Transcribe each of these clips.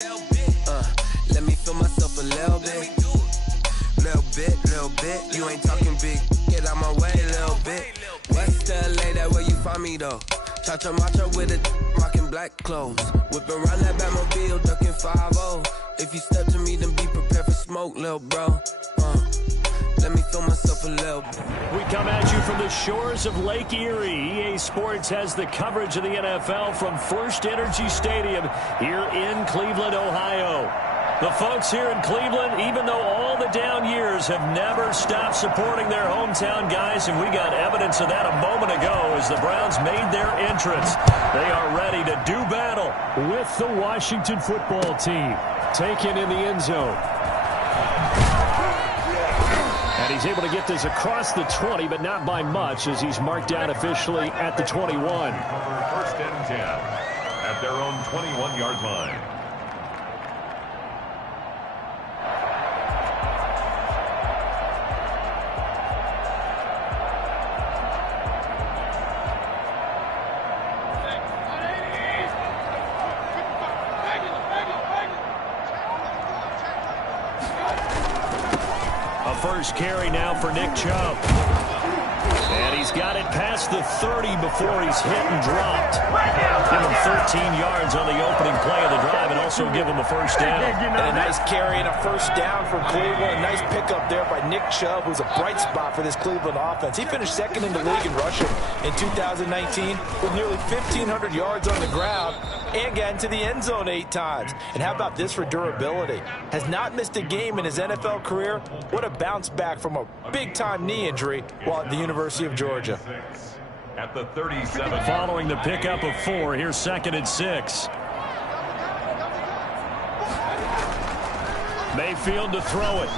Let me feel myself a little bit. Little bit. You ain't talking big. Get out my way, little bit. West LA, that where you find me though. Cha-cha macho with it, rocking black clothes. Whip around that Batmobile, ducking 5-0. If you step to me, then be prepared for smoke, little bro. Let me feel myself a little bit. We come at you from the shores of Lake Erie. EA Sports has the coverage of the NFL from First Energy Stadium here in Cleveland, Ohio. The folks here in Cleveland, even though all the down years, have never stopped supporting their hometown guys, and we got evidence of that a moment ago as the Browns made their entrance. They are ready to do battle with the Washington football team. Taken in the end zone. And he's able to get this across the 20, but not by much, as he's marked down officially at the 21. First and 10 at their own 21-yard line. First carry now for Nick Chubb. And he's got it past the 30 before he's hit and dropped. Give him 13 yards on the opening play of the drive and also give him a first down. And a nice carry and a first down for Cleveland. A nice pickup there by Nick Chubb, who's a bright spot for this Cleveland offense. He finished second in the league in rushing in 2019 with nearly 1,500 yards on the ground and got into the end zone 8 times. And how about this for durability? Has not missed a game in his NFL career. What a bounce back from a big-time knee injury while at the University of Georgia. At the 37. Following the pickup of 4, here's 2nd and 6. Mayfield to throw it.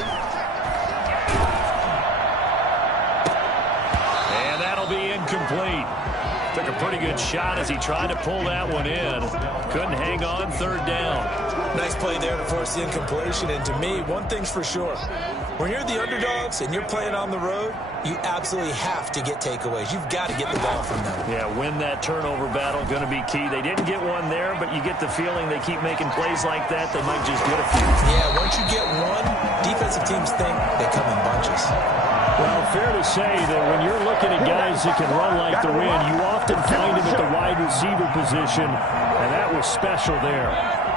And that'll be incomplete. Took a pretty good shot as he tried to pull that one in. Couldn't hang on, 3rd down. Nice play there to force the incompletion. And to me, one thing's for sure. When you're the underdogs and you're playing on the road, you absolutely have to get takeaways. You've got to get the ball from them. Yeah, win that turnover battle, going to be key. They didn't get one there, but you get the feeling they keep making plays like that, they might just get a few. Yeah, once you get one, defensive teams think they come in bunches. Well, fair to say that when you're looking at guys that can run like the wind, you often find them at the wide receiver position, and that was special there.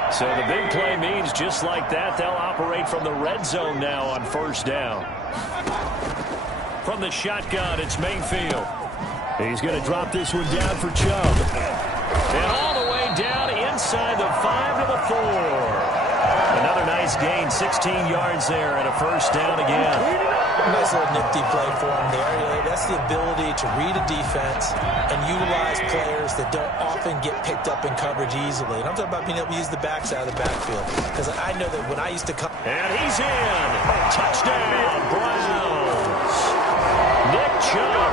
So the big play means just like that, they'll operate from the red zone now on 1st down. From the shotgun, it's Mayfield. He's going to drop this one down for Chubb. And all the way down inside the 5 to the 4. Another nice gain, 16 yards there and a first down again. Nice little nifty play for him there. That's the ability to read a defense and utilize players that don't often get picked up in coverage easily. And I'm talking about being able to use the backside of the backfield. Because I know that when I used to come... And he's in. Touchdown, Browns. Nick Chubb,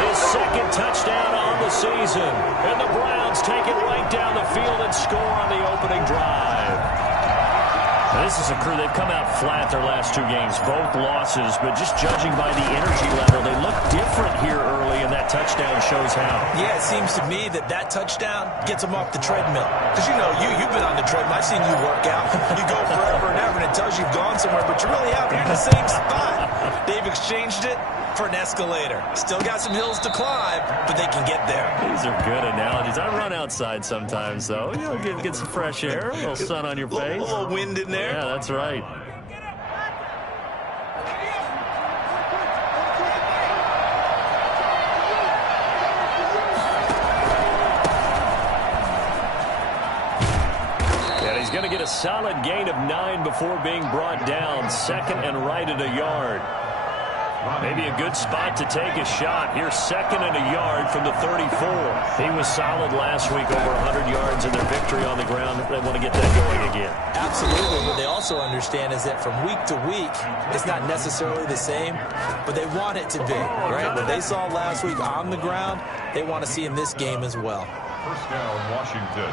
his 2nd touchdown on the season. And the Browns take it right down the field and score on the opening drive. Now, this is a crew, they've come out flat their last 2 games, both losses, but just judging by the energy level, they look different here early, and that touchdown shows how. Yeah, it seems to me that touchdown gets them off the treadmill. Because, you know, you've been on the treadmill. I've seen you work out. You go forever and ever, and it tells you you've gone somewhere, but you really haven't. You're in the same spot. They've exchanged it for an escalator. Still got some hills to climb, but they can get there. These are good analogies. I run outside sometimes, though. You know, get some fresh air, a little sun on your face. A little wind in there. Yeah, that's right. And he's going to get a solid gain of 9 before being brought down. 2nd and right at a yard. Maybe a good spot to take a shot. Here's 2nd and a yard from the 34. He was solid last week, over 100 yards in their victory on the ground. They want to get that going again. Absolutely. What they also understand is that from week to week, it's not necessarily the same, but they want it to be, right? What they saw last week on the ground, they want to see in this game as well. First down, Washington.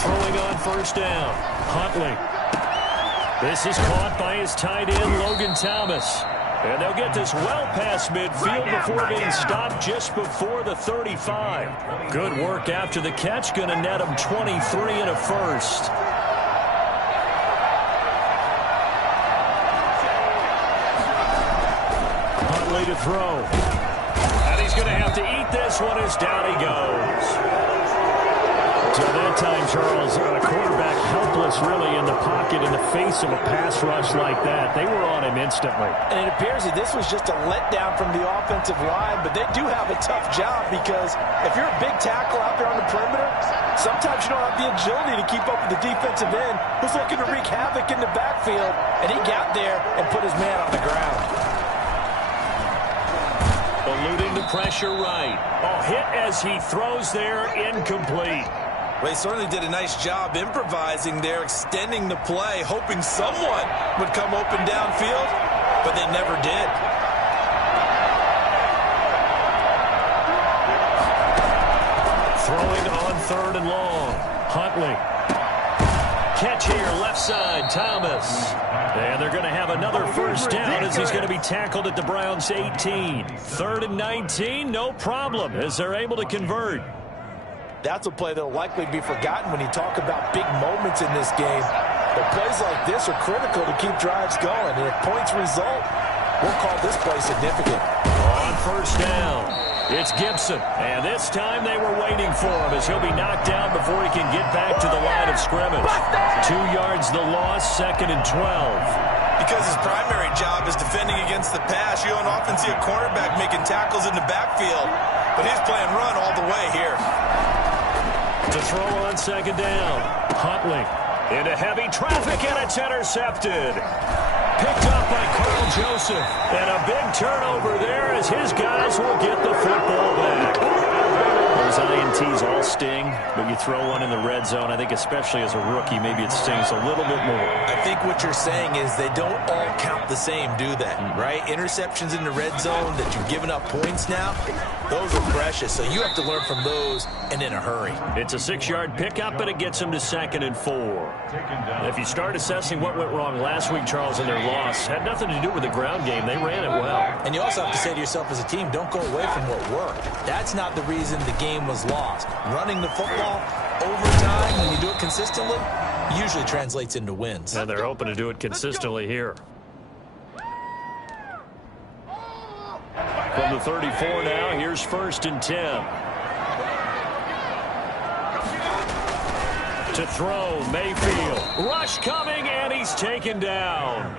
Throwing on 1st down, Huntley. This is caught by his tight end, Logan Thomas. And they'll get this well past midfield before being stopped just before the 35. Good work after the catch. Going to net him 23 and a first. Huntley to throw. And he's going to have to eat this one as down he goes. So that time, Charles, a quarterback helpless really in the pocket in the face of a pass rush like that. They were on him instantly. And it appears that this was just a letdown from the offensive line, but they do have a tough job because if you're a big tackle out there on the perimeter, sometimes you don't have the agility to keep up with the defensive end who's looking to wreak havoc in the backfield, and he got there and put his man on the ground. Eluding the pressure right. Oh, hit as he throws there, incomplete. Well, he certainly did a nice job improvising there, extending the play, hoping someone would come open downfield, but they never did. Throwing on 3rd and long. Huntley. Catch here, left side, Thomas. And they're going to have another first down as he's going to be tackled at the Browns' 18. 3rd and 19, no problem, as they're able to convert. That's a play that will likely be forgotten when you talk about big moments in this game. But plays like this are critical to keep drives going. And if points result, we'll call this play significant. On first down, it's Gibson. And this time they were waiting for him as he'll be knocked down before he can get back to the line of scrimmage. 2 yards the loss, 2nd and 12. Because his primary job is defending against the pass, you don't often see a cornerback making tackles in the backfield. But he's playing run all the way here. To throw on 2nd down. Huntley into heavy traffic, and it's intercepted. Picked up by Carl Joseph. And a big turnover there as his guys will get the football back. Those INTs all sting, but you throw one in the red zone, I think especially as a rookie, maybe it stings a little bit more. I think what you're saying is they don't all count the same, do they? Right? Interceptions in the red zone that you've given up points now, those are precious. So you have to learn from those and in a hurry. It's a 6-yard pickup, but it gets them to 2nd and 4. If you start assessing what went wrong last week, Charles, in their loss, had nothing to do with the ground game. They ran it well. And you also have to say to yourself as a team, don't go away from what worked. That's not the reason the game was lost. Running the football over time, when you do it consistently, usually translates into wins. And they're hoping to do it consistently here. From the 34 now, here's 1st and 10. To throw, Mayfield. Rush coming, and he's taken down.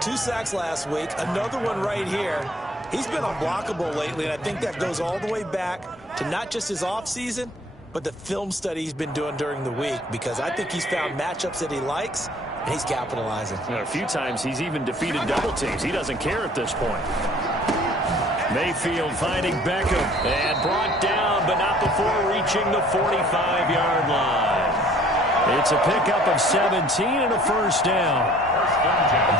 2 sacks last week, another one right here. He's been unblockable lately, and I think that goes all the way back to not just his offseason, but the film study he's been doing during the week, because I think he's found matchups that he likes, and he's capitalizing. A few times he's even defeated double teams. He doesn't care at this point. Mayfield finding Beckham, and brought down, but not before reaching the 45-yard line. It's a pickup of 17 and a first down.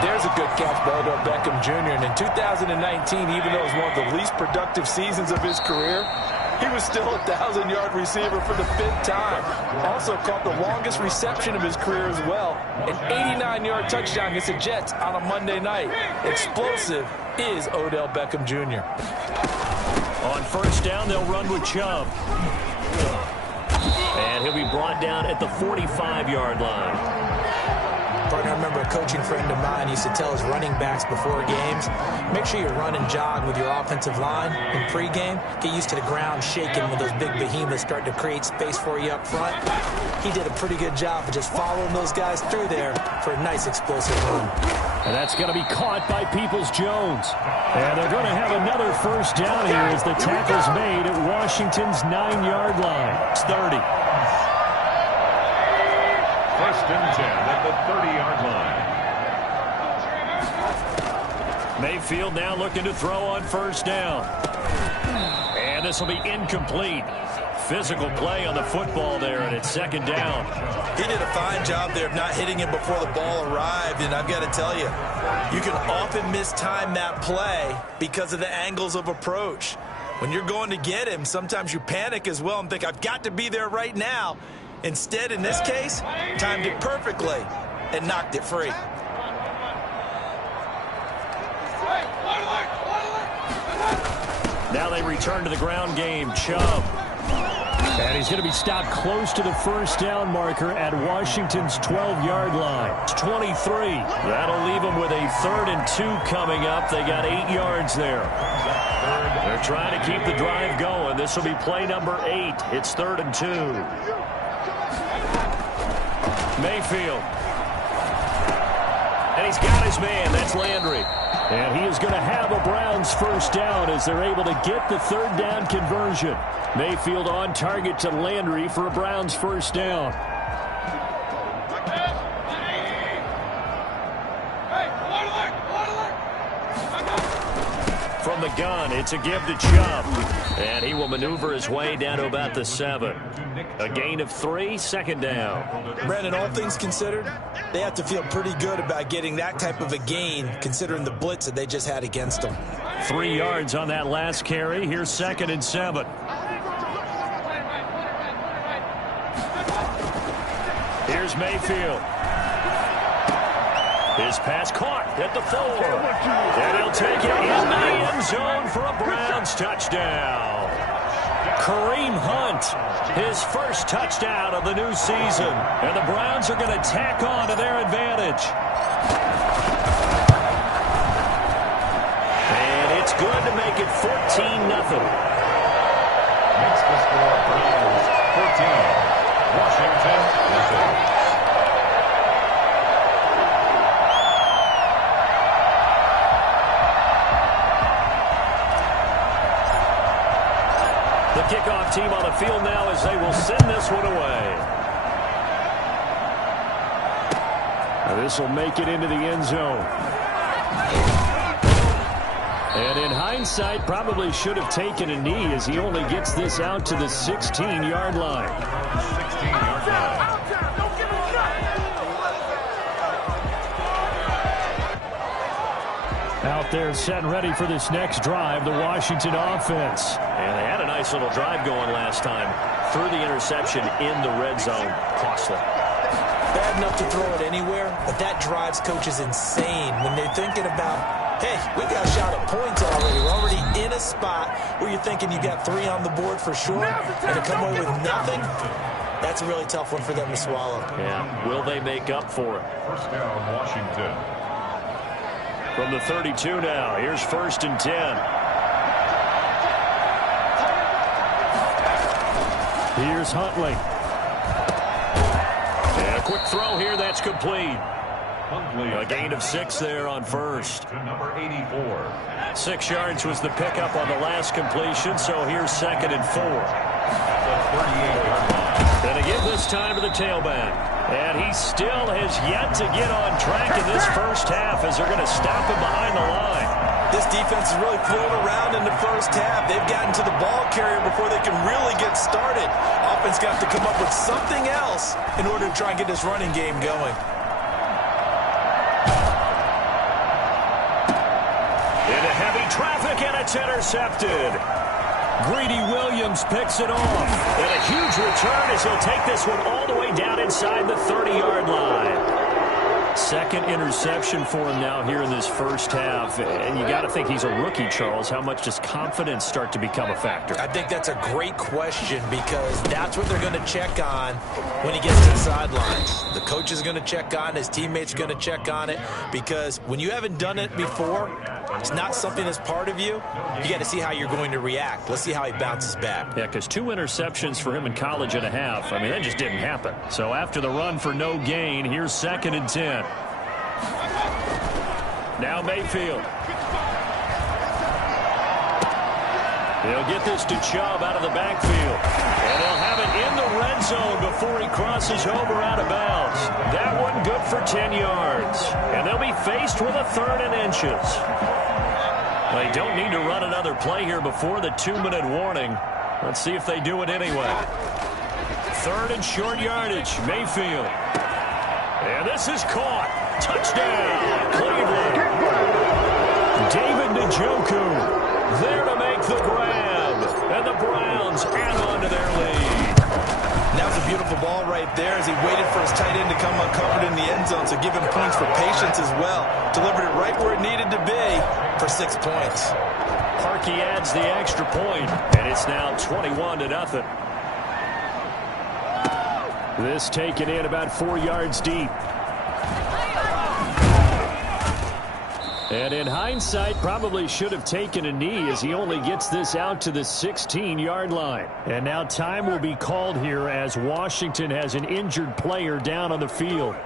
There's a good catch by Odell Beckham Jr. And in 2019, even though it was one of the least productive seasons of his career, he was still a 1,000-yard receiver for the 5th time. Also caught the longest reception of his career as well. An 89-yard touchdown against the Jets on a Monday night. Explosive is Odell Beckham Jr. On first down, they'll run with Chubb. And he'll be brought down at the 45-yard line. Partner, I remember a coaching friend of mine used to tell his running backs before games, make sure you run and jog with your offensive line in pregame. Get used to the ground shaking when those big behemoths start to create space for you up front. He did a pretty good job of just following those guys through there for a nice explosive run. And that's going to be caught by Peoples-Jones. And they're going to have another first down here as the tackle's made at Washington's 9-yard line. It's 30. 1st and 10 at the 30-yard line. Mayfield now looking to throw on first down. And this will be incomplete. Physical play on the football there, and it's 2nd down. He did a fine job there of not hitting him before the ball arrived, and I've got to tell you, you can often mistime that play because of the angles of approach. When you're going to get him, sometimes you panic as well and think, I've got to be there right now. Instead, in this case, timed it perfectly and knocked it free. Now they return to the ground game. Chubb. And he's going to be stopped close to the first down marker at Washington's 12-yard line. It's 23. That'll leave them with a 3rd and 2 coming up. They got 8 yards there. They're trying to keep the drive going. This will be play number 8. It's 3rd and 2. Mayfield. And he's got his man. That's Landry. And he is going to have a Browns first down as they're able to get the 3rd down conversion. Mayfield on target to Landry for a Browns first down. From the gun, it's a give to Chubb. And he will maneuver his way down to about the 7. A gain of 3, 2nd down. Brandon, all things considered, they have to feel pretty good about getting that type of a gain, considering the blitz that they just had against them. 3 yards on that last carry. Here's 2nd and 7. Here's Mayfield. His pass caught at the 4. And he'll take it in the end zone for a Browns touchdown. Kareem Hunt, his first touchdown of the new season. And the Browns are going to tack on to their advantage. And it's good to make it 14-0. Makes the score Browns 14. Washington nothing. The kickoff team on the field now as they will send this one away. Now this will make it into the end zone. And in hindsight, probably should have taken a knee as he only gets this out to the 16-yard line. 16-yard line. Out there set and ready for this next drive, the Washington offense. And they had a nice little drive going last time. Threw the interception in the red zone. Costly. Bad enough to throw it anywhere, but that drives coaches insane when they're thinking about, hey, we got a shot at points already. We're already in a spot where you're thinking you got 3 on the board for sure, and to come away with nothing, that's a really tough one for them to swallow. Yeah, will they make up for it? First down, Washington. From the 32 now, here's 1st and 10. Here's Huntley. And a quick throw here, that's complete. A gain of 6 there on 1st. To number 84. 6 yards was the pickup on the last completion, so here's 2nd and 4. That's a 38-yard line. And again this time to the tailback. And he still has yet to get on track in this first half as they're going to stop him behind the line. This defense is really thrown around in the first half. They've gotten to the ball carrier before they can really get started. Offense got to come up with something else in order to try and get this running game going. Into heavy traffic, and it's intercepted. Greedy Williams picks it off. And a huge return as he'll take this one all the way down inside the 30-yard line. 2nd interception for him now here in this first half. And you got to think he's a rookie, Charles. How much does confidence start to become a factor? I think that's a great question because that's what they're going to check on when he gets to the sidelines. The coach is going to check on it. His teammates are going to check on it because when you haven't done it before, it's not something that's part of you. You got to see how you're going to react. Let's see how he bounces back. Yeah, because 2 interceptions for him in college and a half. I mean, that just didn't happen. So after the run for no gain, here's 2nd and 10. Now Mayfield. He'll get this to Chubb out of the backfield. And he'll have it in the red zone before he crosses over out of bounds. That one good for 10 yards. And they'll be faced with a 3rd and inches. They don't need to run another play here before the 2-minute warning. Let's see if they do it anyway. 3rd and short yardage, Mayfield. And this is caught. Touchdown, Cleveland. David Njoku there to make the grab. And the Browns add on to their lead. That was a beautiful ball right there as he waited for his tight end to come uncovered in the end zone. So give him points for patience as well. Delivered it right where it needed to be for 6 points. Park he adds the extra point, and it's now 21-0. This taken in about 4 yards deep. And in hindsight, probably should have taken a knee as he only gets this out to the 16-yard line. And now time will be called here as Washington has an injured player down on the field.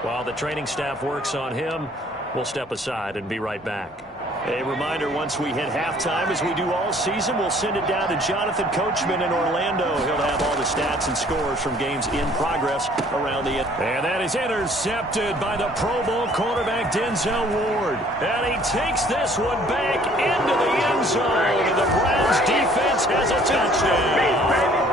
While the training staff works on him, we'll step aside and be right back. A reminder, once we hit halftime, as we do all season, we'll send it down to Jonathan Coachman in Orlando. He'll have all the stats and scores from games in progress around the end. And that is intercepted by the Pro Bowl quarterback Denzel Ward. And he takes this one back into the end zone. And the Browns defense has a touchdown.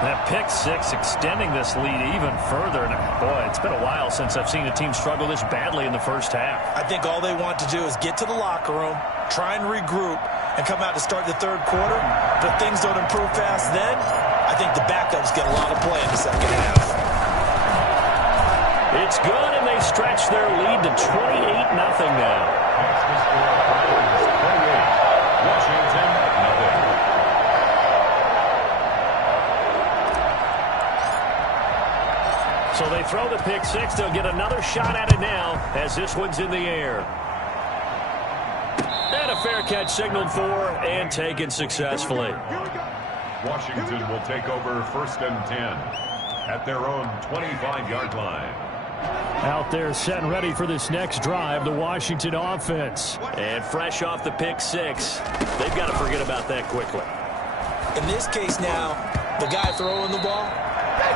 That pick six extending this lead even further. And boy, it's been a while since I've seen a team struggle this badly in the first half. I think all they want to do is get to the locker room, try and regroup, and come out to start the third quarter. But if things don't improve fast then, I think the backups get a lot of play in the second half. It's good, and they stretch their lead to 28-0 now. Washington, nothing. So they throw the pick six. They'll get another shot at it now as this one's in the air. And a fair catch signaled for and taken successfully. Washington will take over 1st and 10 at their own 25-yard line. Out there set and ready for this next drive, the Washington offense. And fresh off the pick six, they've got to forget about that quickly. In this case now, the guy throwing the ball,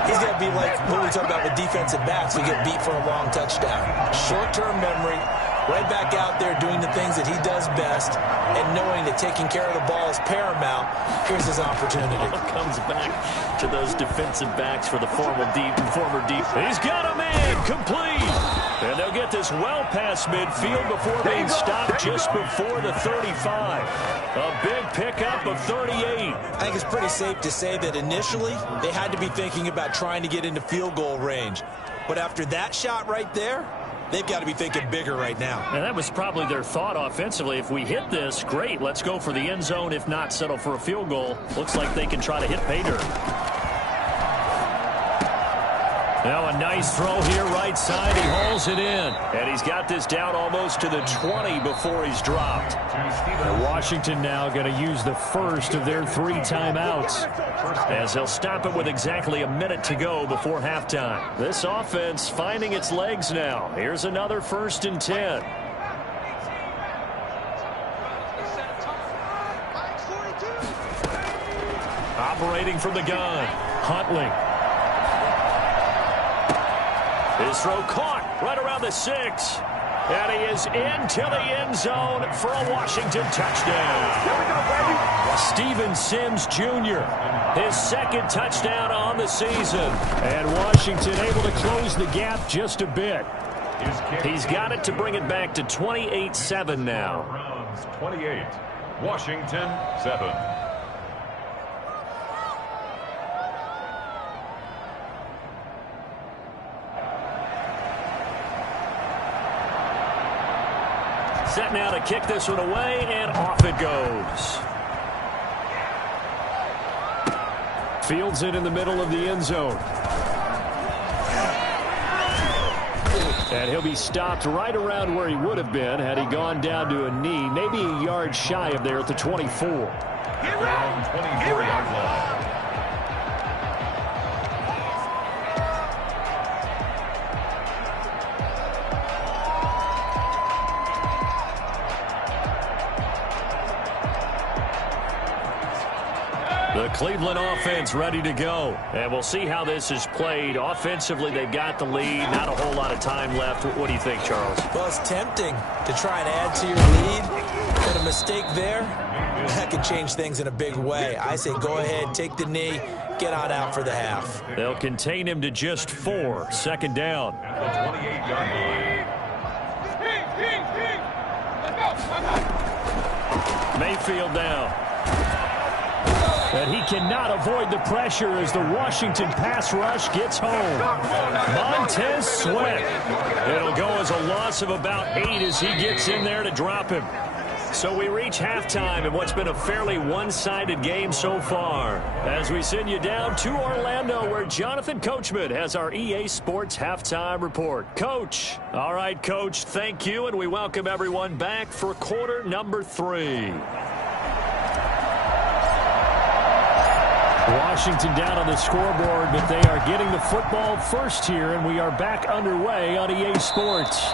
he's got to be like what we talk about with defensive backs who get beat for a long touchdown. Short-term memory, right back out there doing the things that he does best, and knowing that taking care of the ball is paramount. Here's his opportunity. Comes back to those defensive backs for the former deep. He's got a man complete. And they'll get this well past midfield before being stopped just before the 35. A big pickup of 38. I think it's pretty safe to say that initially they had to be thinking about trying to get into field goal range. But after that shot right there, they've got to be thinking bigger right now. And that was probably their thought offensively. If we hit this, great, let's go for the end zone. If not, settle for a field goal. Looks like they can try to hit pay dirt. Now a nice throw here right side. He hauls it in. And he's got this down almost to the 20 before he's dropped. And Washington now going to use the first of their 3 timeouts, as they'll stop it with exactly a minute to go before halftime. This offense finding its legs now. Here's another 1st and 10. Operating from the gun, Huntley. His throw caught right around the 6. And he is into the end zone for a Washington touchdown. Steven Sims Jr., his 2nd touchdown on the season. And Washington able to close the gap just a bit. He's got it to bring it back to 28-7 now. Browns 28, Washington 7. Set now to kick this one away, and off it goes. Fields it in the middle of the end zone. And he'll be stopped right around where he would have been had he gone down to a knee, maybe a yard shy of there at the 24. Around 24-yard line. The Cleveland offense ready to go. And we'll see how this is played. Offensively, they've got the lead. Not a whole lot of time left. What do you think, Charles? Well, it's tempting to try and add to your lead. But a mistake there, that could change things in a big way. I say go ahead, take the knee, get on out for the half. They'll contain him to just 4. 2nd down. At the 28-yard line. Mayfield now. And he cannot avoid the pressure as the Washington pass rush gets home. Montez Sweat. It'll go as a loss of about 8 as he gets in there to drop him. So we reach halftime in what's been a fairly one-sided game so far. As we send you down to Orlando, where Jonathan Coachman has our EA Sports Halftime Report. Coach. All right, Coach, thank you, and we welcome everyone back for quarter number 3. Washington down on the scoreboard, but they are getting the football first here, and we are back underway on EA Sports.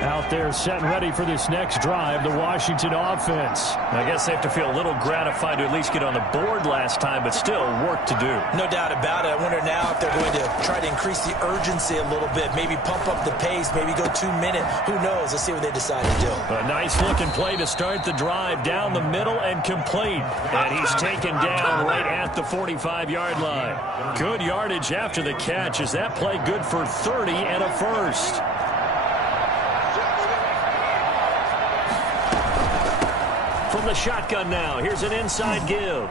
Out there set and ready for this next drive, the Washington offense. I guess they have to feel a little gratified to at least get on the board last time, but still work to do. No doubt about it. I wonder now if they're going to try to increase the urgency a little bit, maybe pump up the pace, maybe go 2 minutes. Who knows? Let's see what they decide to do. A nice looking play to start the drive down the middle and complete. And he's taken down right at the 45-yard line. Good yardage after the catch. Is that play good for 30 and a first? From the shotgun now, here's an inside give.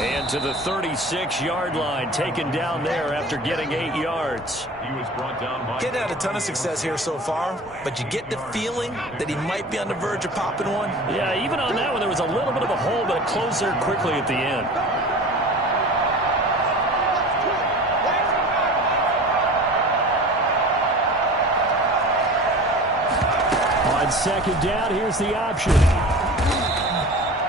And to the 36-yard line, taken down there after getting 8 yards. He was brought down by... Getting had a ton of success here so far, but you get the feeling that he might be on the verge of popping one. Yeah, even on that one, there was a little bit of a hole, but it closed there quickly at the end. On second down, here's the option.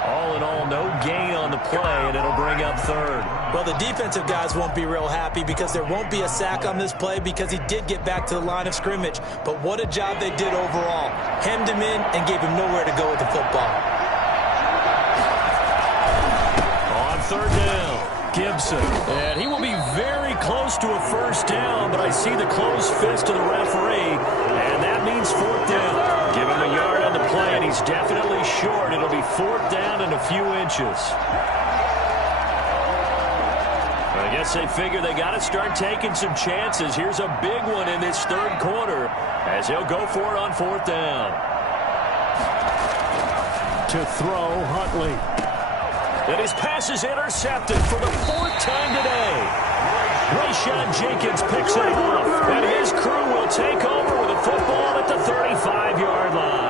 All in all, no gain on the play, and it'll bring up third. Well, the defensive guys won't be real happy because there won't be a sack on this play because he did get back to the line of scrimmage. But what a job they did overall. Hemmed him in and gave him nowhere to go with the football. On third down, Gibson. And he will be very close to a first down, but I see the closed fist of the referee, and that means fourth down. Give him a yard on the play, and he's definitely short. It'll be fourth down and a few inches. I guess they figure they got to start taking some chances. Here's a big one in this third quarter as he'll go for it on fourth down. To throw, Huntley. And his pass is intercepted for the 4th time today. Rayshon Jenkins picks it off, and his crew will take over with a football at the 35-yard line.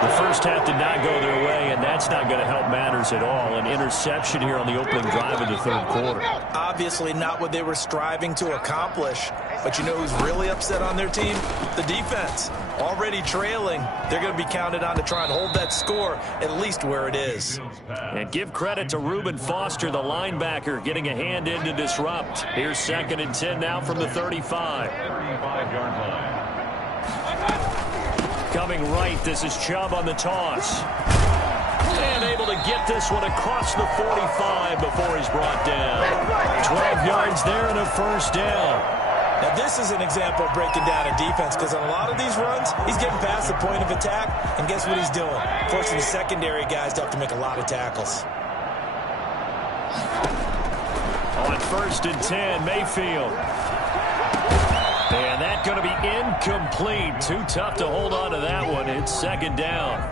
The first half did not go their way, and that's not going to help matters at all. An interception here on the opening drive of the third quarter. Obviously not what they were striving to accomplish. But you know who's really upset on their team? The defense. Already trailing. They're going to be counted on to try and hold that score at least where it is. And give credit to Reuben Foster, the linebacker, getting a hand in to disrupt. Here's 2nd and 10 now from the 35. 35-yard line. Coming right, this is Chubb on the toss. And able to get this one across the 45 before he's brought down. 12 yards there and a first down. Now, this is an example of breaking down a defense because on a lot of these runs, he's getting past the point of attack, and guess what he's doing? Forcing the secondary guys to have to make a lot of tackles. On 1st and 10, Mayfield. And that's going to be incomplete. Too tough to hold on to that one. It's 2nd down.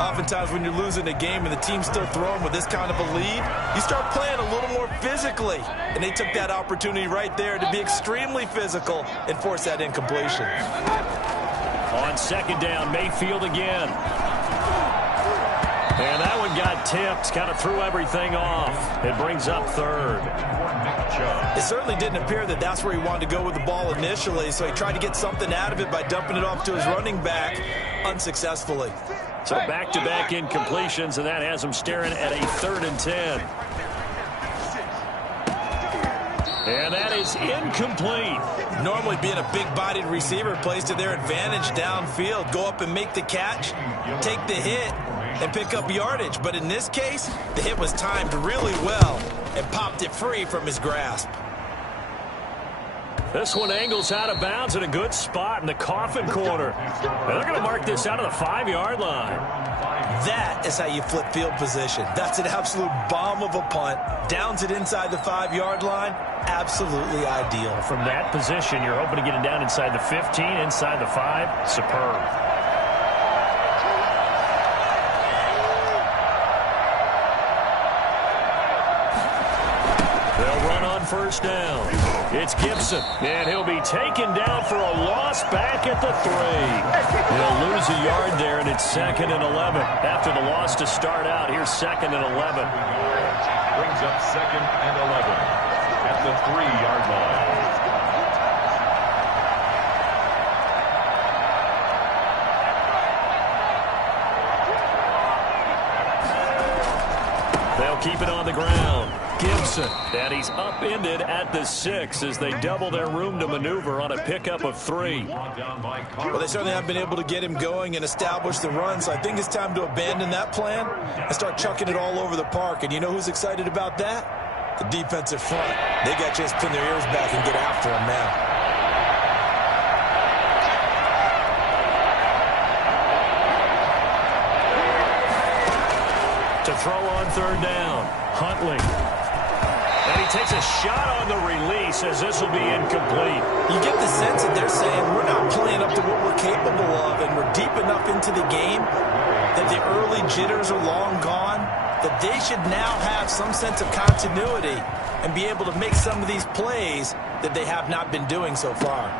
Oftentimes when you're losing a game and the team's still throwing with this kind of a lead, you start playing a little more physically. And they took that opportunity right there to be extremely physical and force that incompletion. On 2nd down, Mayfield again. And that one got tipped, kind of threw everything off. It brings up third. It certainly didn't appear that that's where he wanted to go with the ball initially, so he tried to get something out of it by dumping it off to his running back unsuccessfully. So back-to-back incompletions, and that has him staring at a 3rd and 10. And that is incomplete. Normally being a big-bodied receiver plays to their advantage downfield. Go up and make the catch, take the hit, and pick up yardage. But in this case, the hit was timed really well and popped it free from his grasp. This one angles out of bounds in a good spot in the coffin corner. And they're going to mark this out of the 5-yard line. That is how you flip field position. That's an absolute bomb of a punt. Downs it inside the 5-yard line. Absolutely ideal. From that position, you're hoping to get it down inside the 15, inside the 5. Superb. They'll run on first down. It's Gibson, and he'll be taken down for a loss back at the 3. He'll lose a yard there, and it's 2nd and 11. After the loss to start out, here's 2nd and 11. Brings up 2nd and 11 at the 3-yard line. They'll keep it on the ground. Gibson, and he's upended at the 6 as they double their room to maneuver on a pickup of 3. Well, they certainly haven't been able to get him going and establish the run, so I think it's time to abandon that plan and start chucking it all over the park. And you know who's excited about that? The defensive front. They got to just pin their ears back and get after him now. To throw on third down, Huntley. And he takes a shot on the release as this will be incomplete. You get the sense that they're saying we're not playing up to what we're capable of, and we're deep enough into the game that the early jitters are long gone, that they should now have some sense of continuity and be able to make some of these plays that they have not been doing so far.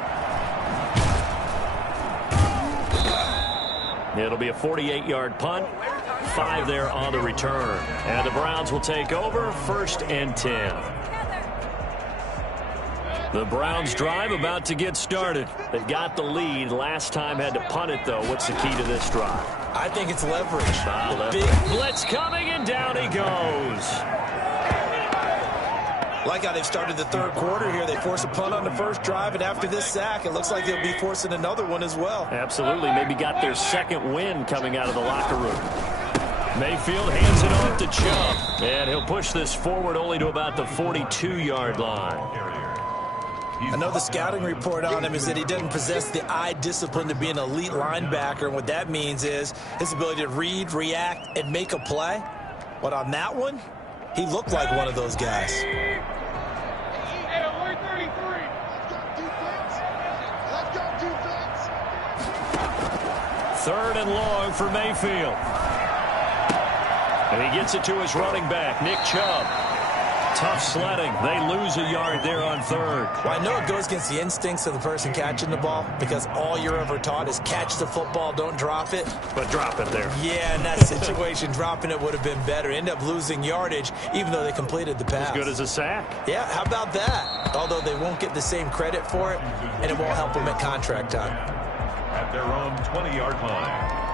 It'll be a 48-yard punt. 5 there on the return. And the Browns will take over 1st and 10. The Browns drive about to get started. They've got the lead. Last time had to punt it, though. What's the key to this drive? I think it's leverage. The big blitz coming, and down he goes. Like how they've started the third quarter here. They force a punt on the first drive, and after this sack, it looks like they'll be forcing another one as well. Absolutely. Maybe got their second win coming out of the locker room. Mayfield hands it off to Chubb, and he'll push this forward only to about the 42-yard line. I know the scouting report on him is that he doesn't possess the eye discipline to be an elite linebacker, and what that means is his ability to read, react, and make a play. But on that one, he looked like one of those guys. 3rd and long for Mayfield. And he gets it to his running back, Nick Chubb. Tough sledding. They lose a yard there on 3rd. Well, I know it goes against the instincts of the person catching the ball because all you're ever taught is catch the football, don't drop it. But drop it there. Yeah, in that situation, dropping it would have been better. End up losing yardage, even though they completed the pass. As good as a sack. Yeah, how about that? Although they won't get the same credit for it, and it won't help them at contract time. At their own 20-yard line.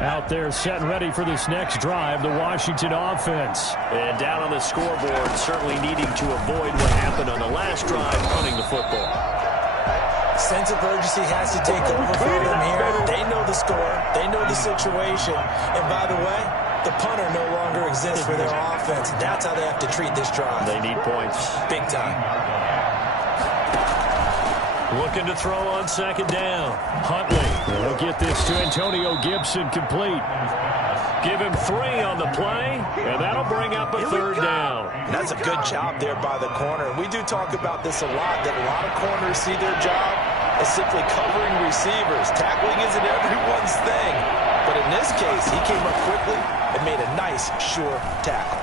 Out there set and ready for this next drive, the Washington offense. And down on the scoreboard, certainly needing to avoid what happened on the last drive, punting the football. Sense of urgency has to take over for them here. They know the score. They know the situation. And by the way, the punter no longer exists for their offense. That's how they have to treat this drive. They need points. Big time. Looking to throw on 2nd down. Huntley will get this to Antonio Gibson complete. Give him 3 on the play, and that'll bring up a 3rd down. And that's a good job there by the corner. We do talk about this a lot, that a lot of corners see their job as simply covering receivers. Tackling isn't everyone's thing. But in this case, he came up quickly and made a nice, sure tackle.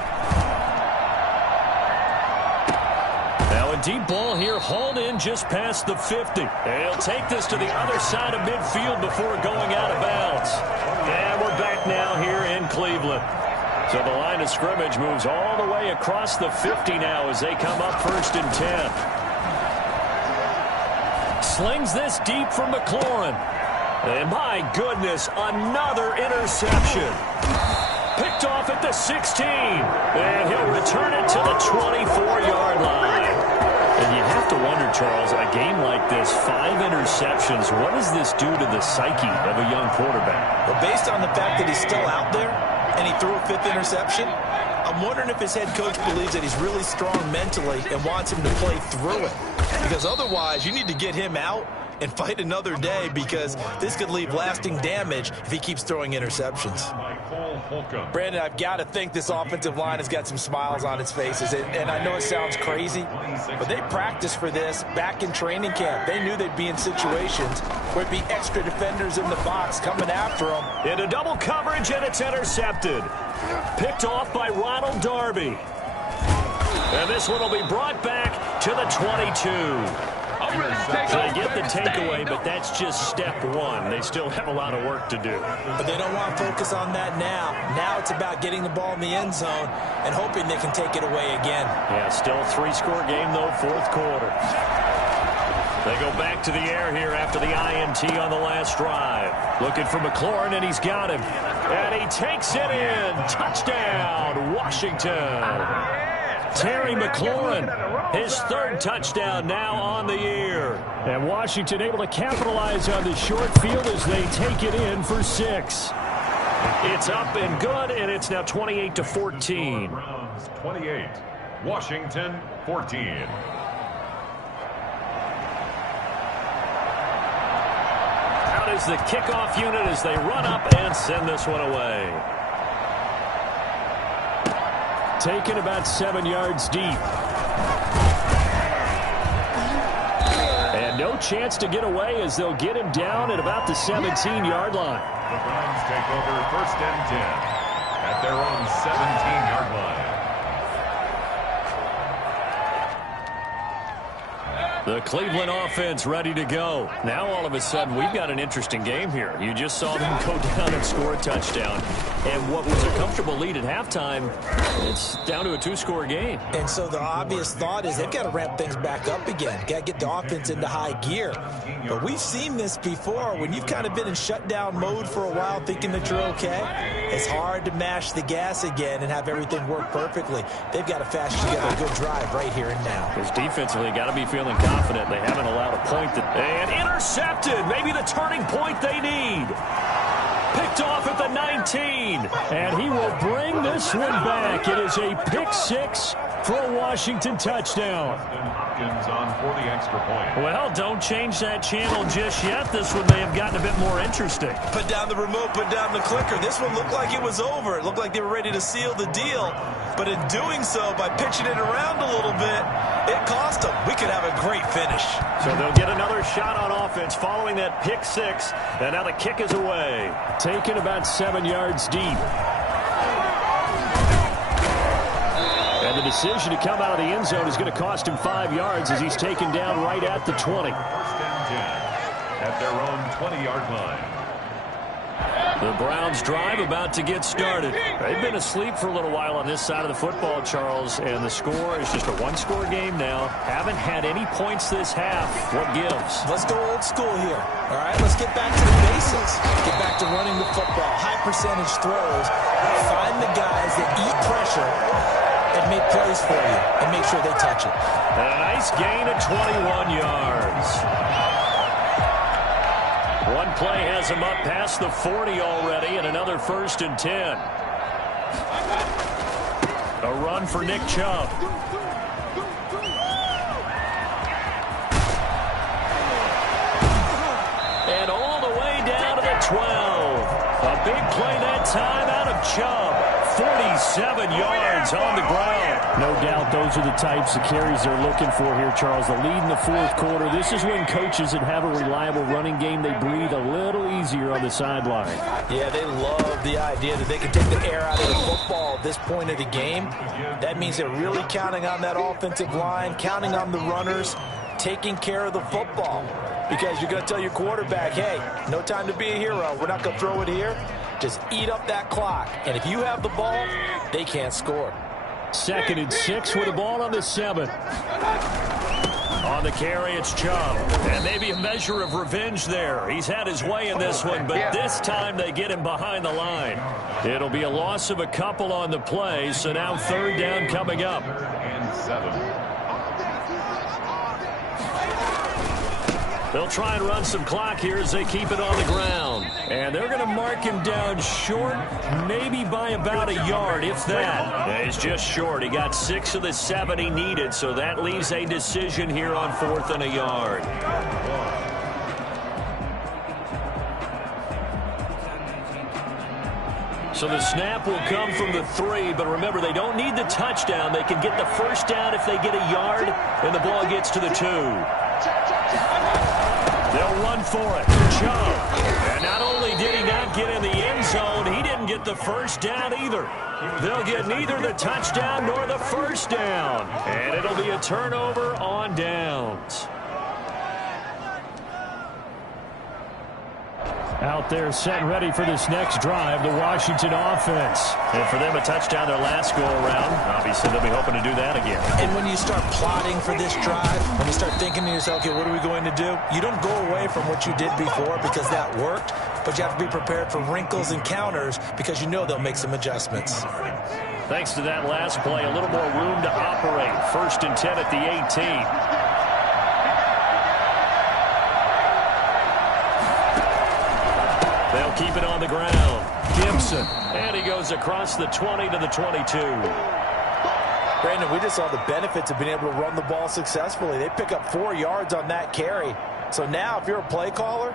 Now a deep ball here, hauled in just past the 50. And he'll take this to the other side of midfield before going out of bounds. And we're back now here in Cleveland. So the line of scrimmage moves all the way across the 50 now as they come up 1st and 10. Slings this deep from McLaurin. And my goodness, another interception. Picked off at the 16. And he'll return it to the 24-yard line. And you have to wonder, Charles, a game like this, 5 interceptions, what does this do to the psyche of a young quarterback? Well, based on the fact that he's still out there and he threw a 5th interception, I'm wondering if his head coach believes that he's really strong mentally and wants him to play through it. Because otherwise, you need to get him out and fight another day, because this could leave lasting damage if he keeps throwing interceptions. Brandon, I've got to think this offensive line has got some smiles on its faces, and I know it sounds crazy, but they practiced for this back in training camp. They knew they'd be in situations where it'd be extra defenders in the box coming after them. Into double coverage, and it's intercepted. Picked off by Ronald Darby. And this one will be brought back to the 22. So they get the takeaway, but that's just step one. They still have a lot of work to do. But they don't want to focus on that now. Now it's about getting the ball in the end zone and hoping they can take it away again. Yeah, still a 3-score game, though, fourth quarter. They go back to the air here after the INT on the last drive. Looking for McLaurin, and he's got him. And he takes it in. Touchdown, Washington. Terry McLaurin, his third touchdown now on the year. And Washington able to capitalize on the short field as they take it in for 6. It's up and good, and it's now 28-14. Browns 28, Washington 14. Out is the kickoff unit as they run up and send this one away. Taken about 7 yards deep. And no chance to get away as they'll get him down at about the 17-yard line. The Browns take over first and 10 at their own 17-yard line. The Cleveland offense ready to go. Now all of a sudden we've got an interesting game here. You just saw them go down and score a touchdown. And what was a comfortable lead at halftime, it's down to a 2-score game. And so the obvious thought is they've got to ramp things back up again. Got to get the offense into high gear. But we've seen this before. When you've kind of been in shutdown mode for a while thinking that you're okay, it's hard to mash the gas again and have everything work perfectly. They've got to fashion together a good drive right here and now. Because defensively, got to be feeling confident. They haven't allowed a point. And intercepted. Maybe the turning point they need. Picked off at the 19. And he will bring this one back. It is a pick 6 for a Washington touchdown. Hopkins on for the extra point. Well, don't change that channel just yet. This one may have gotten a bit more interesting. Put down the remote, put down the clicker. This one looked like it was over. It looked like they were ready to seal the deal. But in doing so, by pitching it around a little bit, it cost them. We could have a great finish. So they'll get another shot on offense following that pick 6. And now the kick is away. Taken about 7 yards deep. And the decision to come out of the end zone is going to cost him 5 yards as he's taken down right at the 20. First and 10 at their own 20-yard line. The Browns drive about to get started. They've been asleep for a little while on this side of the football, Charles, and the score is just a 1-score game now. Haven't had any points this half. What gives? Let's go old school here. All right, let's get back to the basics. Get back to running the football, high percentage throws. Find the guys that eat pressure and make plays for you and make sure they touch it. And a nice gain of 21 yards. One play has him up past the 40 already, and another 1st and 10. A run for Nick Chubb. And all the way down to the 12. A big play that time out of Chubb. 47 yards on the ground. No doubt those are the types of carries they're looking for here, Charles. The lead in the fourth quarter. This is when coaches that have a reliable running game, they breathe a little easier on the sideline. Yeah, they love the idea that they can take the air out of the football at this point of the game. That means they're really counting on that offensive line, counting on the runners, taking care of the football. Because you're going to tell your quarterback, hey, no time to be a hero. We're not going to throw it here. Just eat up that clock. And if you have the ball, they can't score. 2nd and 6 with the ball on the 7. On the carry, it's Chubb. And maybe a measure of revenge there. He's had his way in this one, but this time they get him behind the line. It'll be a loss of a couple on the play, so now 3rd down coming up. 3rd and 7. They'll try and run some clock here as they keep it on the ground. And they're going to mark him down short, maybe by about a yard, if that. Yeah, he's just short. He got 6 of the 7 he needed, so that leaves a decision here on 4th and a yard. So the snap will come from the 3, but remember, they don't need the touchdown. They can get the first down if they get a yard, and the ball gets to the 2. They'll run for it. Chubb. And not only did he not get in the end zone, he didn't get the first down either. They'll get neither the touchdown nor the first down. And it'll be a turnover on downs. Out there set and ready for this next drive, the Washington offense. And for them, a touchdown their last go-around. Obviously, they'll be hoping to do that again. And when you start plotting for this drive, when you start thinking to yourself, okay, what are we going to do? You don't go away from what you did before because that worked, but you have to be prepared for wrinkles and counters because you know they'll make some adjustments. Thanks to that last play, a little more room to operate. 1st and 10 at the 18. They'll keep it on the ground. Gibson. And he goes across the 20 to the 22. Brandon, we just saw the benefits of being able to run the ball successfully. They pick up 4 yards on that carry. So now, if you're a play caller,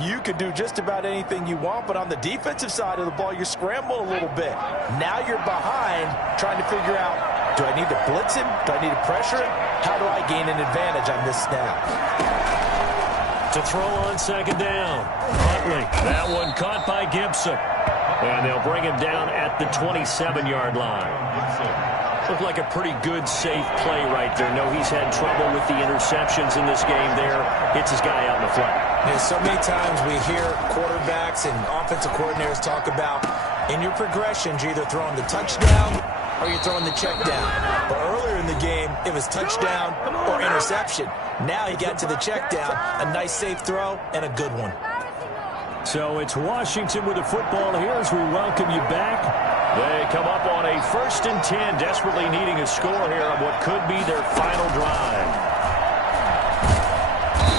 you can do just about anything you want. But on the defensive side of the ball, you scramble a little bit. Now you're behind trying to figure out, do I need to blitz him? Do I need to pressure him? How do I gain an advantage on this snap? To throw on 2nd down. Huntley. That one caught by Gibson. And they'll bring him down at the 27-yard line. Looked like a pretty good, safe play right there. No, he's had trouble with the interceptions in this game there. Hits his guy out in the flat. Yeah, so many times we hear quarterbacks and offensive coordinators talk about, in your progressions, you're either throwing the touchdown or you're throwing the check down. But earlier in the game, it was touchdown or interception. Now he got to the check down, a nice safe throw, and a good one. So it's Washington with the football here as we welcome you back. They come up on a 1st and 10, desperately needing a score here on what could be their final drive.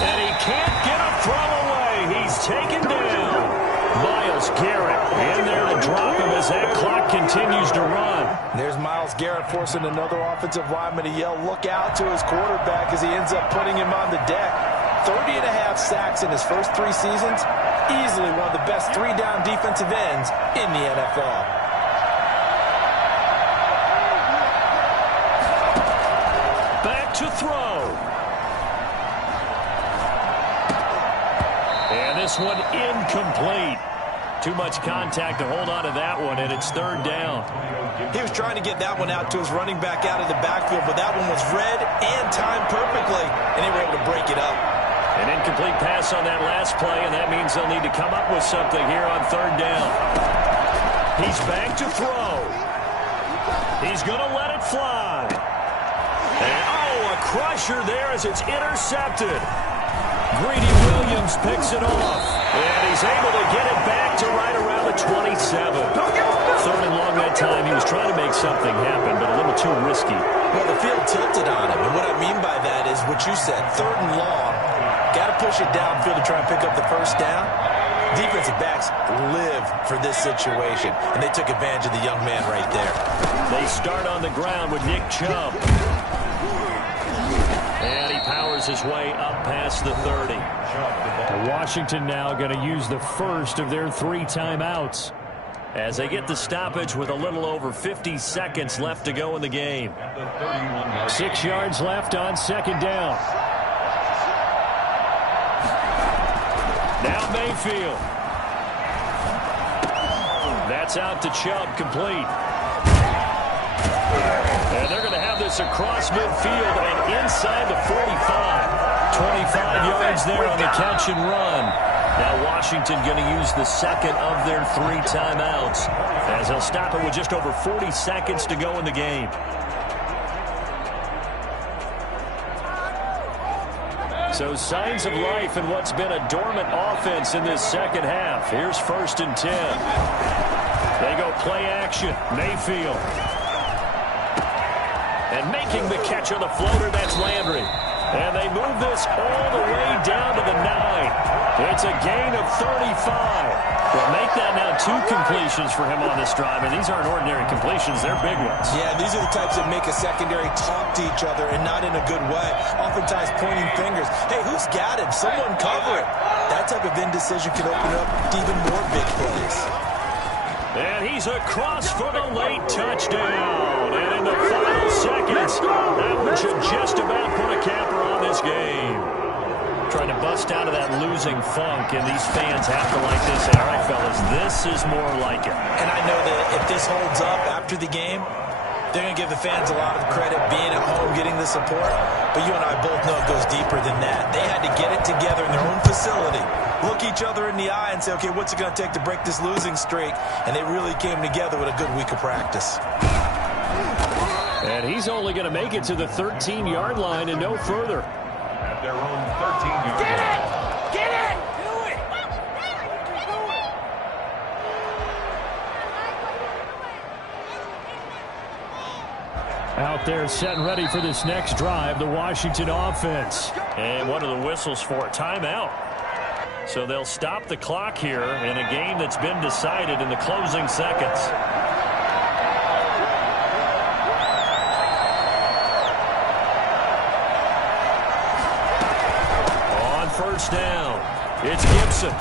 And he can't get a throw away. He's taken down. Myles Garrett in there to drop him as that clock continues to run. There's Myles Garrett forcing another offensive lineman to yell, look out, to his quarterback as he ends up putting him on the deck. 30.5 sacks in his first 3 seasons. Easily one of the best 3-down defensive ends in the NFL. Back to throw. And this one incomplete. Too much contact to hold on to that one, and it's 3rd down. He was trying to get that one out to his running back out of the backfield, but that one was read and timed perfectly, and they were able to break it up. An incomplete pass on that last play, and that means they'll need to come up with something here on 3rd down. He's back to throw. He's going to let it fly. And, a crusher there as it's intercepted. Greedy Williams picks it off. And he's able to get it back to right around the 27. 3rd and long that time. He was trying to make something happen, but a little too risky. Well, the field tilted on him. And what I mean by that is what you said, 3rd and long. Got to push it downfield to try and pick up the first down. Defensive backs live for this situation, and they took advantage of the young man right there. They start on the ground with Nick Chubb. And he powers his way up past the 30. Washington now going to use the first of their 3 timeouts as they get the stoppage with a little over 50 seconds left to go in the game. 6 yards left on 2nd down. Now Mayfield. That's out to Chubb, complete. And they're going to have this across midfield and inside the 45. 25 yards there on the catch and run. Now Washington going to use the 2nd of their 3 timeouts as they'll stop it with just over 40 seconds to go in the game. So signs of life in what's been a dormant offense in this 2nd half. Here's 1st and 10. They go play action. Mayfield. And making the catch on the floater, that's Landry. And they move this all the way down to the 9. It's a gain of 35. Well, make that now 2 completions for him on this drive. And these aren't ordinary completions. They're big ones. Yeah, these are the types that make a secondary talk to each other and not in a good way. Oftentimes pointing fingers. Hey, who's got him? Someone cover it. That type of indecision can open up even more big plays. And he he's across for the late touchdown. And in the final seconds, that one should just about put a capper on this game. Trying to bust out of that losing funk, and these fans have to like this. And all right, fellas, this is more like it. And I know that if this holds up after the game, they're going to give the fans a lot of credit being at home, getting the support. But you and I both know it goes deeper than that. They had to get it together in their own facility, look each other in the eye and say, okay, what's it going to take to break this losing streak? And they really came together with a good week of practice. And he's only going to make it to the 13-yard line and no further. At their own 13-yard line. Get it! Get it! Do it! Out there set and ready for this next drive, the Washington offense. And what are the whistles for? Timeout. So they'll stop the clock here in a game that's been decided in the closing seconds. On first down, it's Gibson.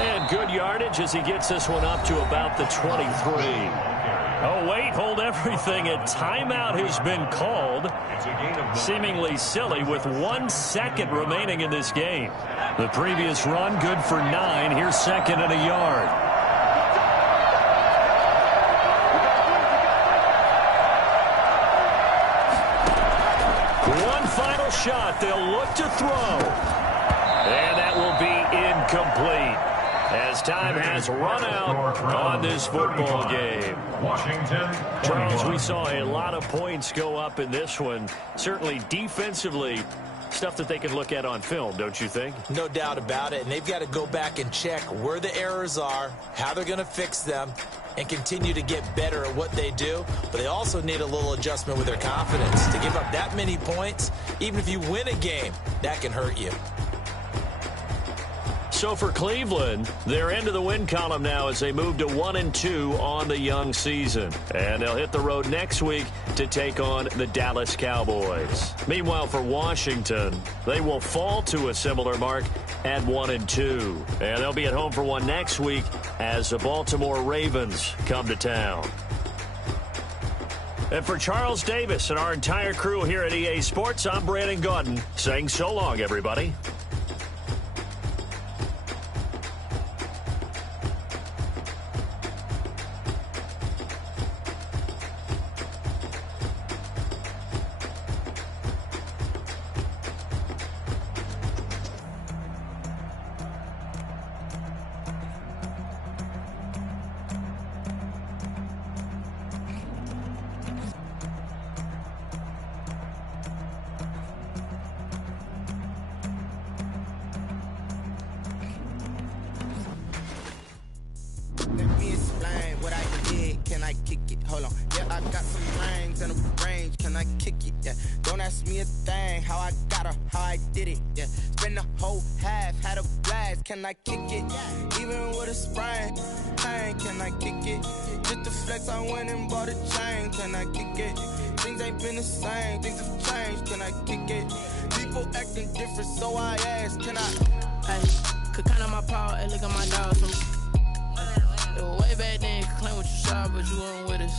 And good yardage as he gets this one up to about the 23. Oh, wait, hold everything. A timeout has been called. Seemingly silly with 1 second remaining in this game. The previous run good for 9. Here's second and a yard. One final shot. They'll look to throw. And that will be incomplete, as time has run out on this football game. Washington. Charles, we saw a lot of points go up in this one. Certainly defensively, stuff that they can look at on film, don't you think? No doubt about it. And they've got to go back and check where the errors are, how they're going to fix them, and continue to get better at what they do. But they also need a little adjustment with their confidence. To give up that many points, even if you win a game, that can hurt you. So for Cleveland, they're into the win column now as they move to 1-2 on the young season. And they'll hit the road next week to take on the Dallas Cowboys. Meanwhile, for Washington, they will fall to a similar mark at 1-2. And they'll be at home for one next week as the Baltimore Ravens come to town. And for Charles Davis and our entire crew here at EA Sports, I'm Brandon Gaudin saying so long, everybody. Let me explain what I did. Can I kick it? Hold on. Yeah, I got some rings and a range. Can I kick it? Yeah. Don't ask me a thing. How I got her, how I did it. Yeah. Spend the whole half, had a blast. Can I kick it? Even with a sprain. Pain, can I kick it? Just the flex, I went and bought a chain. Can I kick it? Things ain't been the same. Things have changed. Can I kick it? People acting different, so I ask. Can I? Ay, could count on my power, and look at my dogs. It was way back then, you could claim what you saw, but you weren't with us.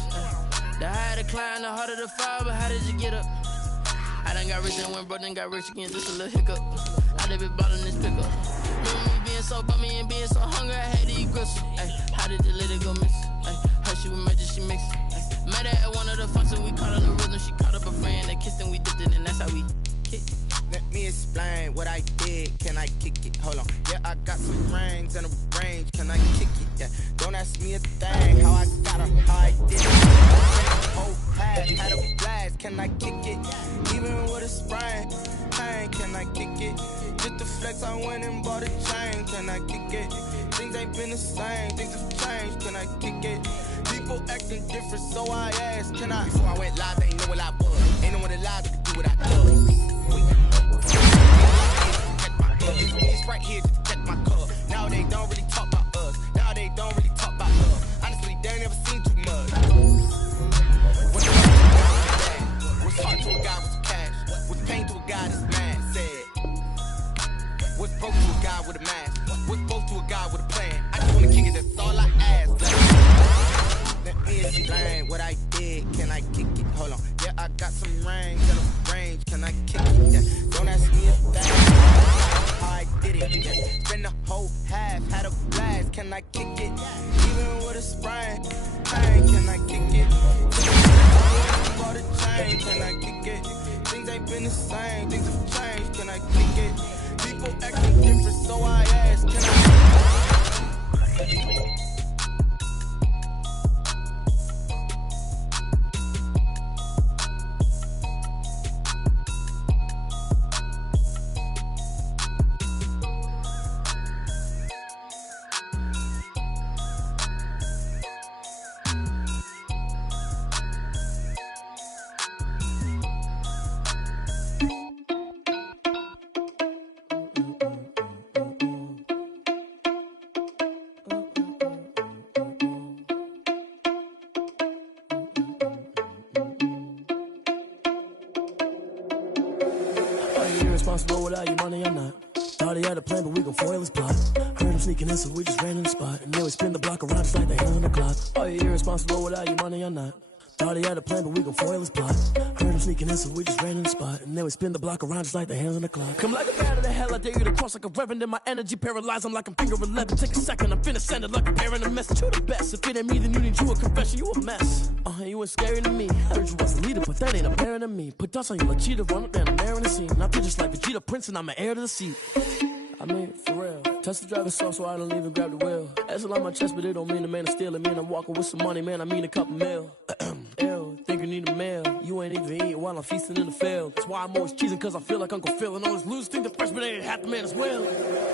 The higher the climb, the harder the fall, but how did you get up? I done got rich and went broke, then got rich again, just a little hiccup. I done been bottling this pickup. Remember me being so bummy and being so hungry, I had to eat gristle. Ay, how did the lady go miss? Ay, her she was magic, she mixed. Met her at one of the functions, we caught on the rhythm, she caught up a friend, they kissed and we dipped it, and that's how we kicked. Let me explain what I did. Can I kick it? Hold on. Yeah, I got some rings and a range. Can I kick it? Yeah. Don't ask me a thing. How I got her, how I did it. Whole half, had a blast. Can I kick it? Even with a sprain. Pain, can I kick it? Just the flex, I went and bought a chain. Can I kick it? Things ain't been the same. Things have changed. Can I kick it? People acting different, so I asked. Can I? Before I went live, they ain't know what I was. Ain't no one alive that could do what I do. It's right here to protect my cup. Now they don't really talk about us. Now they don't really talk about us. Honestly, they ain't never seen too much. What's hard to a guy with cash? What's pain to a guy that's mad? Said. What's broke to a guy with a mask? What's broke to a guy with a plan? I just wanna kick it, that's all I ask. I got some rings and a range, can I kick it? Yeah. Don't ask me a thing, how I did it. Yeah. Spend the whole half, had a blast, can I kick it? Even with a sprain, can I kick it? For the change, can I kick it? Things ain't been the same, things have changed, can I kick it? People acting different, so I ask, can I? Irresponsible without your money, I'm not. Thought he had a plan, but we gon' foil his plot. Heard him sneaking in, so we just ran in the spot. And then we spin the block around just like the hand on the clock. Are you irresponsible without your money, I'm not. Thought he had a plan, but we gon' foil his plot. Heard him sneaking in, so we just ran in the spot. And then we spin the block around just like the hands on the clock. Come like a bat of the hell, I dare you to cross like a reverend. In my energy paralyzed, I'm like I'm finger 11. Take a second, I'm finna send it like a parent a message. You the best, if it ain't me, then you need you a confession. You a mess, you ain't scary to me. I heard you was a leader, but that ain't apparent to me. Put dust on you like cheetah, run up down the air in the scene. I feel just like Vegeta Prince, and I'm an heir to the seat. I mean, for real. Touch the driver's soft so I don't even grab the wheel. That's on my chest, but it don't mean the man is stealing. Man, I'm walking with some money, man, I mean a couple mil. Ew, think you need a meal. You ain't even eating while I'm feasting in the field. That's why I'm always cheesing, cause I feel like Uncle Phil. And all those losers think the freshman ain't half the man as well.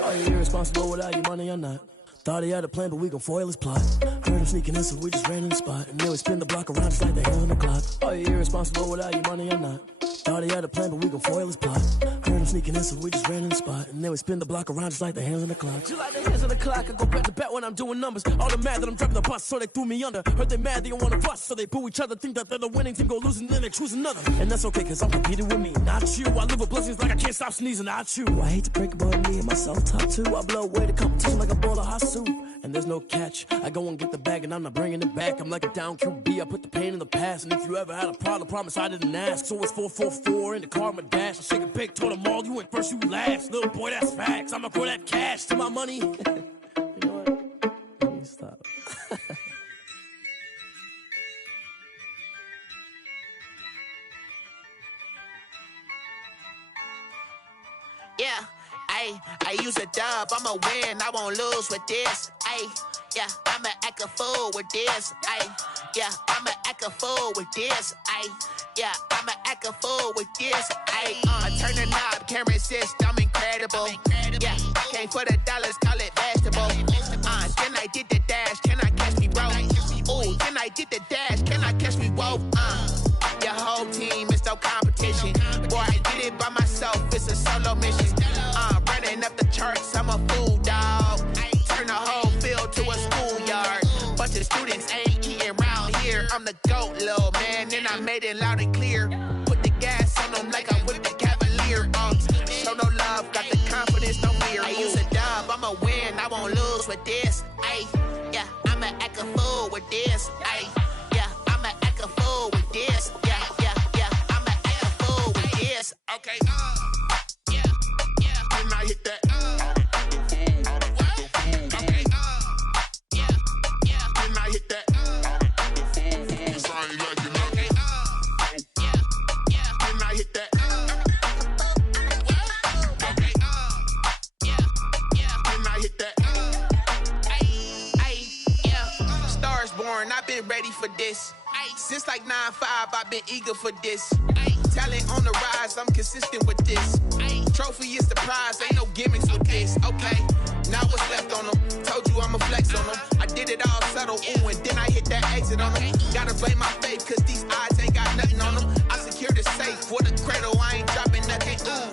Are you irresponsible without your money or not? Thought he had a plan, but we gon' foil his plot. Heard him sneaking in, so we just ran in the spot. And then we spin the block around just like the hand on the clock. Are you irresponsible without your money or not? Thought he had a plan, but we gon' foil his plot. Heard him sneaking in, so we just ran in the spot. And then we spin the block around just like the hands on the clock. Just like the hands on the clock, I go back to back when I'm doing numbers. All the mad that I'm driving the bus, so they threw me under. Heard they mad, they don't wanna bust, so they boo each other. Think that they're the winning team, go losing, then they choose another. And that's okay, cause I'm competing with me, not you. I live with blessings like I can't stop sneezing, not you. I hate to break it, but me and myself top two. I blow away the competition like a bowl of hot soup. And there's no catch. I go and get the bag and I'm not bringing it back. I'm like a down QB, I put the pain in the past. And if you ever had a problem, promise I didn't ask. So it's 444 in the car, my dash. I shake a big, told them all, you went first, you last. Little boy, that's facts. I'ma grow that cash to my money. You know what? Let me stop. Yeah, I use a dub, I'ma win, I won't lose with this. Yeah, I'ma act a fool with this. Yeah, I'ma act a fool with this. Yeah, I'ma act a fool with this. I turn the knob, can't resist, I'm incredible. Yeah, came for the dollars, call it vegetable. Then I did the dash, can I catch me, bro? Ooh, then I did the dash, can I catch me, whoa? Your whole team is no competition. Boy, I did it by myself, it's a solo mission. Running up the charts, I'm a fool, dog. Turn the whole field to a schoolyard. Bunch of students ain't eating round here. I'm the GOAT, little man, and I made it loud and clear. Put the gas on them like I'm with the Cavalier. Show no love, got the confidence, no fear. I use a dub, I'ma win, I won't lose with this. Yeah, I'ma act a fool with this. Yeah, I'ma act a fool with this. Yeah, I'ma act a fool with this. Okay, yeah, and I hit that. I've been ready for this. Since like 9-5, I've been eager for this. Talent on the rise, I'm consistent with this. Trophy is the prize, ain't no gimmicks with this. Okay, now what's left on them? Told you I'ma flex on them. I did it all subtle, ooh, and then I hit that exit on them. Gotta blame my faith, cause these odds ain't got nothing on them. I secured the safe for the cradle, I ain't dropping nothing, ooh.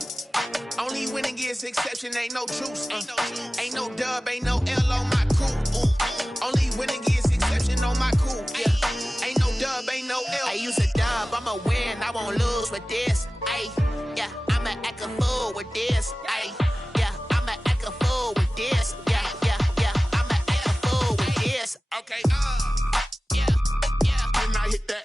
Only winning is exception, ain't no truce. Ain't no dub, ain't no L on my crew. Ooh. Only winning is exception on my crew. Yeah. Ain't no dub, ain't no L. I use a dub, I'ma win, I won't lose with this. Yeah, I'ma act a fool with this. Yeah, I'ma act a fool with this. Yeah, I'ma act a fool with this. Okay, yeah, and I hit that.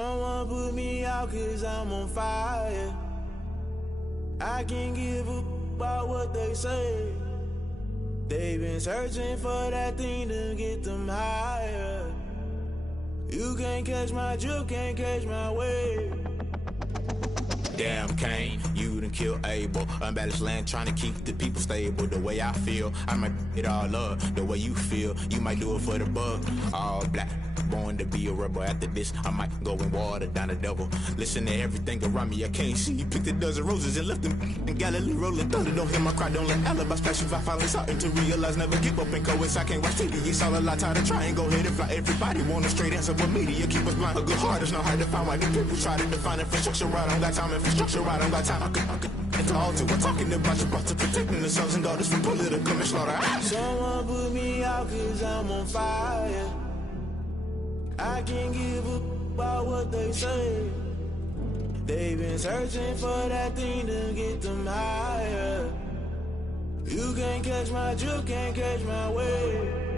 Someone put me out cause I'm on fire. I can't give a about what they say. They've been searching for that thing to get them higher. You can't catch my drift, can't catch my wave. Damn, Kane, you done killed Abel. Unbalanced land, trying to keep the people stable. The way I feel, I might it all up. The way you feel, you might do it for the bug. All black, born to be a rebel. After this, I might go and water down the devil. Listen to everything around me, I can't see. You picked a dozen roses and left them in Galilee rolling thunder. Don't hear my cry, don't let alibis flash. If I finally starting to realize, never give up and coast. I can't watch TV, it's all a lot. Tired of trying, go ahead and fly. Everybody want a straight answer, but media keep us blind. A good heart is not hard to find. Why do people try to define infrastructure right? I don't got time, infrastructure right, I don't got time. I could it's all to we're talking about your about to protecting the sons and daughters from political and slaughter. Someone put me out cause I'm on fire. I can't give a about what they say. They've been searching for that thing to get them higher. You can't catch my drift, can't catch my wave.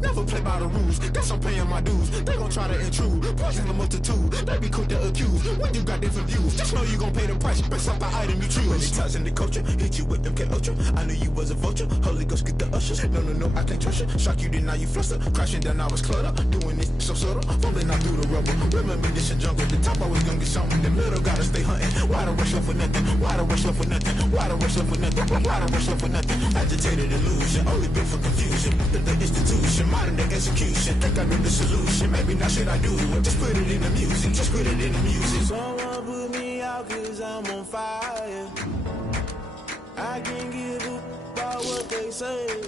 Never play by the rules, guess I'm paying my dues. They gon' try to intrude, poison the multitude. They be quick to accuse, when you got different views. Just know you gon' pay the price, based off the item you choose. Many times in the culture, hit you with them MK Ultra. I knew you was a vulture, Holy Ghost get the ushers. No, I can't trust you. Shock you, then now you fluster. Crashing down, I was cluttered. Doing this so subtle, falling out through the rubble. Remember this in jungle, the top always gonna get something. The middle gotta stay hunting. Why the rush left for nothing? Why the rush left for nothing? Why the rush left for nothing? Why the rush left for nothing? Agitated illusion, only built for confusion. The institution, modern day execution. Think I know the solution. Maybe not shit I do. Just put it in the music. Just put it in the music. Someone put me out cause I'm on fire. I can't give a about what they say.